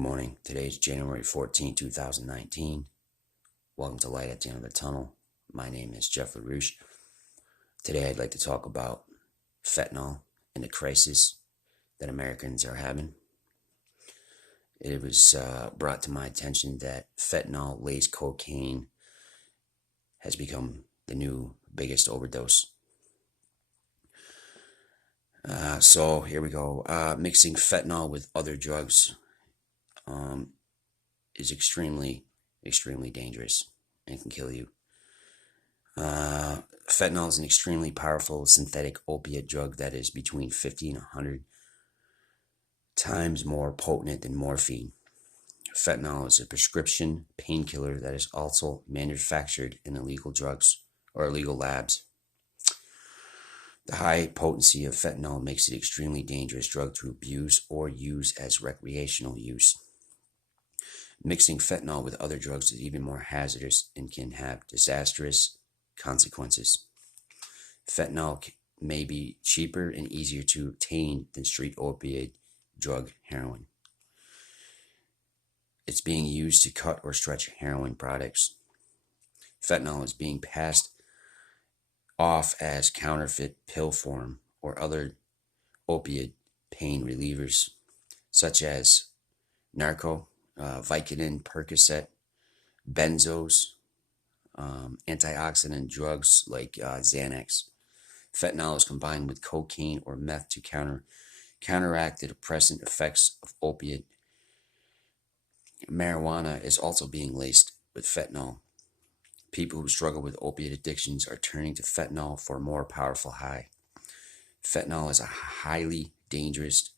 Good morning. Today is January 14, 2019. Welcome to Light at the End of the Tunnel. My name is Jeff LaRouche. Today I'd like to talk about fentanyl and the crisis that Americans are having. It was brought to my attention that fentanyl-laced cocaine has become the new biggest overdose. So here we go. Mixing fentanyl with other drugs is extremely dangerous and can kill you. Fentanyl is an extremely powerful synthetic opiate drug that is between 50 and 100 times more potent than morphine. Fentanyl is a prescription painkiller that is also manufactured in illegal drugs or illegal labs. The high potency of fentanyl makes it an extremely dangerous drug to abuse or use as recreational use. Mixing fentanyl with other drugs is even more hazardous and can have disastrous consequences. Fentanyl may be cheaper and easier to obtain than street opioid drug heroin. It's being used to cut or stretch heroin products. Fentanyl is being passed off as counterfeit pill form or other opiate pain relievers such as Narco, Vicodin, Percocet, benzos, antioxidant drugs like Xanax. Fentanyl is combined with cocaine or meth to counteract the depressant effects of opiate. Marijuana is also being laced with fentanyl. People who struggle with opiate addictions are turning to fentanyl for a more powerful high. Fentanyl is a highly dangerous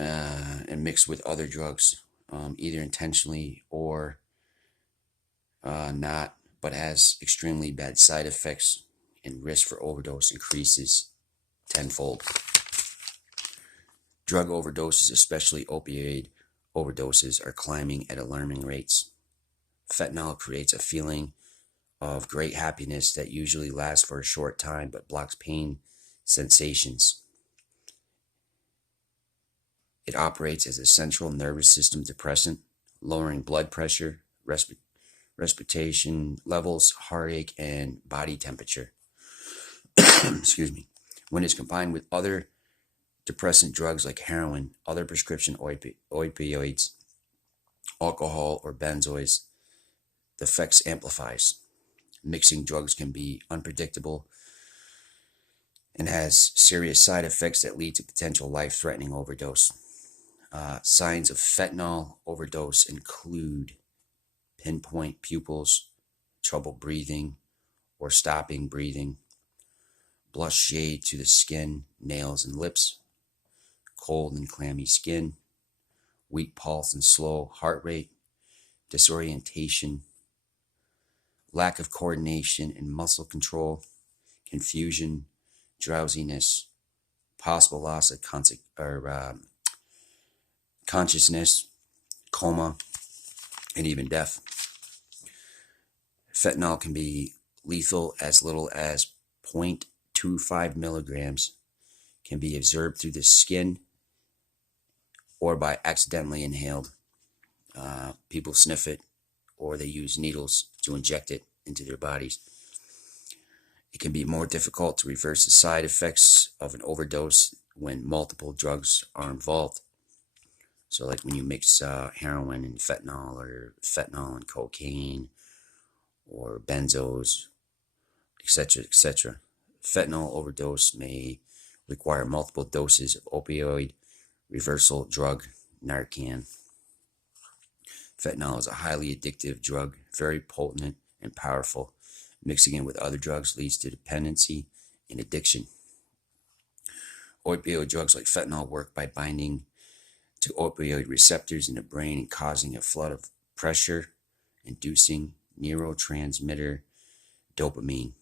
and mixed with other drugs, either intentionally or not, but has extremely bad side effects and risk for overdose increases tenfold. Drug overdoses, especially opioid overdoses, are climbing at alarming rates. Fentanyl creates a feeling of great happiness that usually lasts for a short time but blocks pain sensations. It operates as a central nervous system depressant, lowering blood pressure, respiration levels, heartache, and body temperature. Excuse me. When it's combined with other depressant drugs like heroin, other prescription opioids, alcohol, or benzoids, the effects amplifies. Mixing drugs can be unpredictable and has serious side effects that lead to potential life-threatening overdose. Signs of fentanyl overdose include pinpoint pupils, trouble breathing or stopping breathing, blush shade to the skin, nails, and lips, cold and clammy skin, weak pulse and slow heart rate, disorientation, lack of coordination and muscle control, confusion, drowsiness, possible loss of consciousness, coma, and even death. Fentanyl can be lethal as little as 0.25 milligrams, can be absorbed through the skin or by accidentally inhaled. People sniff it or they use needles to inject it into their bodies. It can be more difficult to reverse the side effects of an overdose when multiple drugs are involved. So like when you mix heroin and fentanyl, or fentanyl and cocaine, or benzos, etc., etc. Fentanyl overdose may require multiple doses of opioid reversal drug Narcan. Fentanyl is a highly addictive drug, very potent and powerful. Mixing it with other drugs leads to dependency and addiction. Opioid drugs like fentanyl work by binding to opioid receptors in the brain and causing a flood of pressure, inducing neurotransmitter dopamine.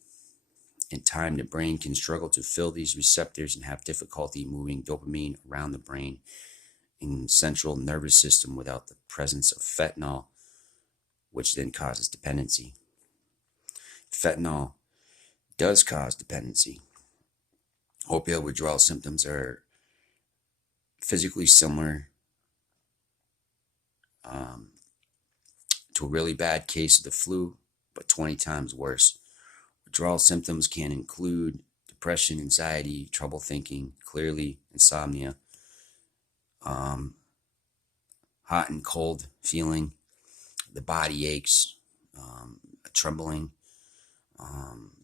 In time, the brain can struggle to fill these receptors and have difficulty moving dopamine around the brain and central nervous system without the presence of fentanyl, which then causes dependency. Fentanyl does cause dependency. Opioid withdrawal symptoms are physically similar to a really bad case of the flu, but 20 times worse. Withdrawal symptoms can include depression, anxiety, trouble thinking clearly, insomnia, hot and cold feeling, the body aches, trembling,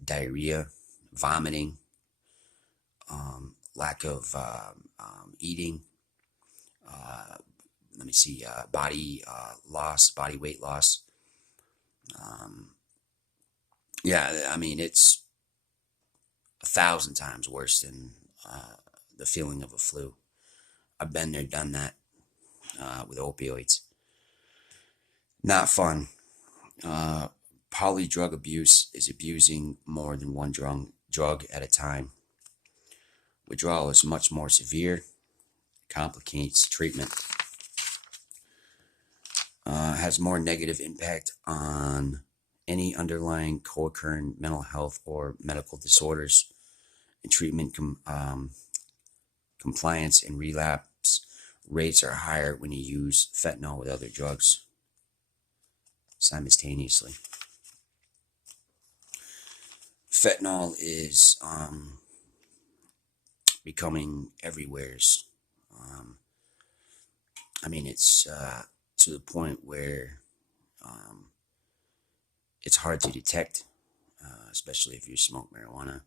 diarrhea, vomiting, lack of eating, body loss, body weight loss. Yeah, I mean, it's 1,000 times worse than the feeling of a flu. I've been there, done that with opioids. Not fun. Polydrug abuse is abusing more than one drug at a time. Withdrawal is much more severe, complicates treatment, has more negative impact on any underlying co-occurring mental health or medical disorders, and treatment compliance and relapse rates are higher when you use fentanyl with other drugs simultaneously. Fentanyl is becoming everywhere's. I mean, it's to the point where it's hard to detect, especially if you smoke marijuana.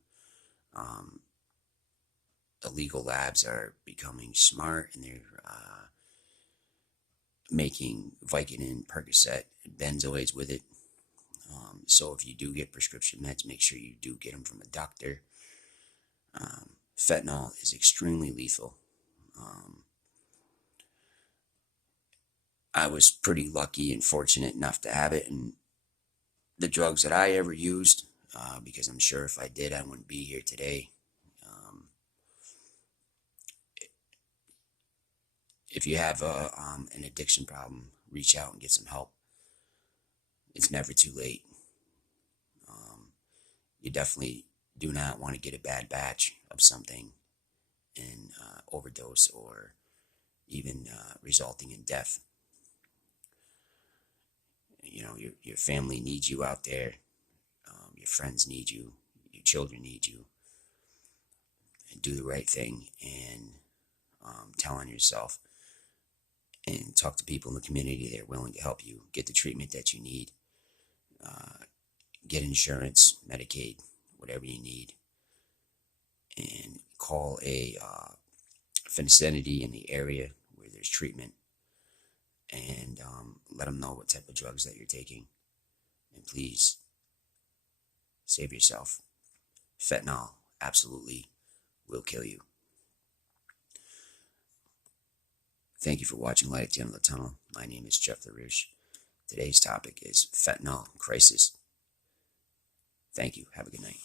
Illegal labs are becoming smart, and they're making Vicodin, Percocet, and benzoids with it. So if you do get prescription meds, make sure you do get them from a doctor. Fentanyl is extremely lethal. I was pretty lucky and fortunate enough to have it, and the drugs that I ever used, because I'm sure if I did, I wouldn't be here today. If you have an addiction problem, reach out and get some help. It's never too late. You definitely do not want to get a bad batch of something and overdose, or even resulting in death. You know, your family needs you out there. Your friends need you. Your children need you. And do the right thing, and tell on yourself, and talk to people in the community that are willing to help you get the treatment that you need. Get insurance, Medicaid, whatever you need, and call a vicinity in the area where there's treatment, and let them know what type of drugs that you're taking. And please save yourself. Fentanyl absolutely will kill you. Thank you for watching Light at the End of the Tunnel. My name is Jeff LaRouche. Today's topic is Fentanyl Crisis. Thank you. Have a good night.